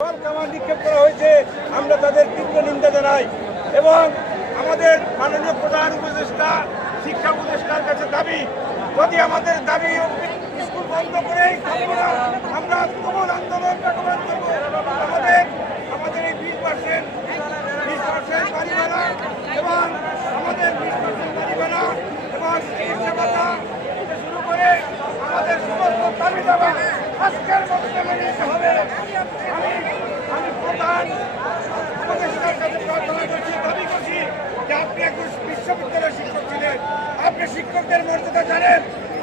নিক্ষেপ করা হয়েছে, আমরা তাদের তীব্র নিন্দা জানাই এবং আমাদের মাননীয় প্রধান উপদেষ্টা শিক্ষা উপদেষ্টার কাছে দাবি, যদি আমাদের দাবি স্কুল বন্ধ করেই থাকবো না, আমরা তুমুল আন্দোলন প্রকবাদ করবো। আমাদের এই 20% বাড়ি ভাড়া এবং আমাদের 20% বাড়ি ভাড়া এবং চিকিৎসা ভাতা শুরু করে আমাদের সমস্ত দাবি দাবা আজকের মধ্যে মেনে নিতে হবে। আমি প্রধান উপদেষ্টার কাছে প্রার্থনা করছি, দাবি করছি যে আপনি একজন বিশ্ববিদ্যালয়ের শিক্ষক ছিলেন, আপনি শিক্ষকদের মর্যাদা জানেন,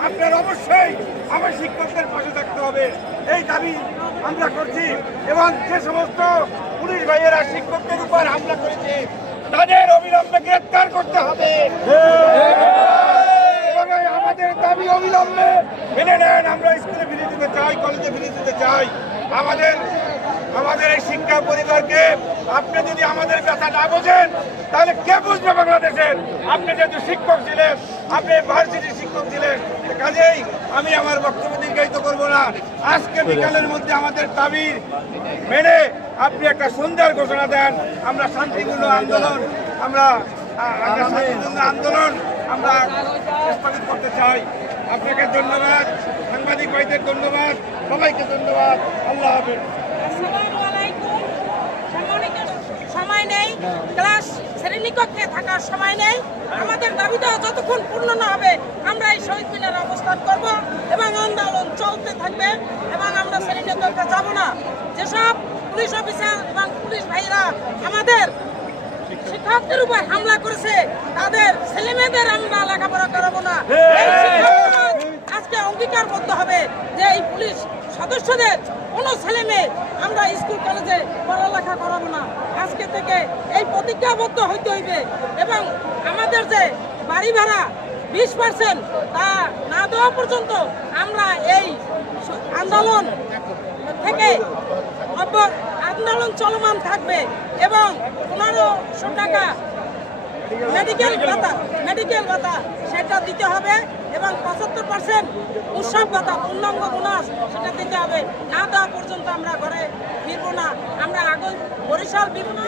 আপনার অবশ্যই আমার শিক্ষকদের পাশে থাকতে হবে, এই দাবি আমরা করছি। এবং যে সমস্ত পুলিশ ভাইয়েরা শিক্ষকদের উপর হামলা করেছে তাদের অবিলম্বে গ্রেপ্তার করতে হবে এবং আমাদের দাবি অবিলম্বে মেনে নেন। আমরা স্কুলে ফিরে যেতে চাই, কলেজে ফিরে যেতে চাই। আমাদের এই শিক্ষা পরিবারকে আপনি যদি আমাদের কথা না বোঝেন তাহলে কে বুঝবে বাংলাদেশের? আপনি যেহেতু শিক্ষক ছিলেন, আপনি ভার্সিটির শিক্ষক ছিলেন, কাজেই আমি আমার বক্তব্য দীর্ঘায়িত করব না। আজকে বিকালের মধ্যে আমাদের দাবি মেনে আপনি একটা সুন্দর ঘোষণা দেন। আমরা শান্তিপূর্ণ আন্দোলন আমরা স্থগিত করতে চাই। আপনাকে ধন্যবাদ, সাংবাদিক ভাইদের ধন্যবাদ, সবাইকে ধন্যবাদ। আল্লাহ হাফেজ। সময় নেই, ক্লাস শ্রেণীকক্ষে থাকার সময় নেই। আমাদের দাবিটা যতক্ষণ পূর্ণ না হবে আমরা এই শহীদ মিনারে অবস্থান করব এবং আন্দোলন চলতে থাকবে এবং আমরা শ্রেণীকক্ষে যাব না। যেসব পুলিশ অফিসার এবং পুলিশ ভাইরা আমাদের শিক্ষকদের উপর হামলা করেছে তাদের ছেলেমেয়েদের আমরা লেখাপড়া করাবো না। আজকে অঙ্গীকার করতে হবে যে এই পুলিশ সদস্যদের কোনো ছেলে মেয়ে আমরা স্কুল কলেজে পড়ালেখা করাবো না। আজকে থেকে এই প্রতিজ্ঞাবদ্ধ হইতে হইবে এবং আমাদের যে বাড়ি ভাড়া 20% তা না দেওয়া পর্যন্ত আমরা এই আন্দোলন থেকে আন্দোলন চলমান থাকবে এবং 1500 টাকা মেডিকেল ভাতা সেটা দিতে হবে এবং 75% উৎসব ভাতা পূর্ণাঙ্গ বোনাস সেটা দিতে হবে। না দেওয়া পর্যন্ত আমরা ঘরে ফিরবো না। আমরা আগে বরিশাল বিভিন্ন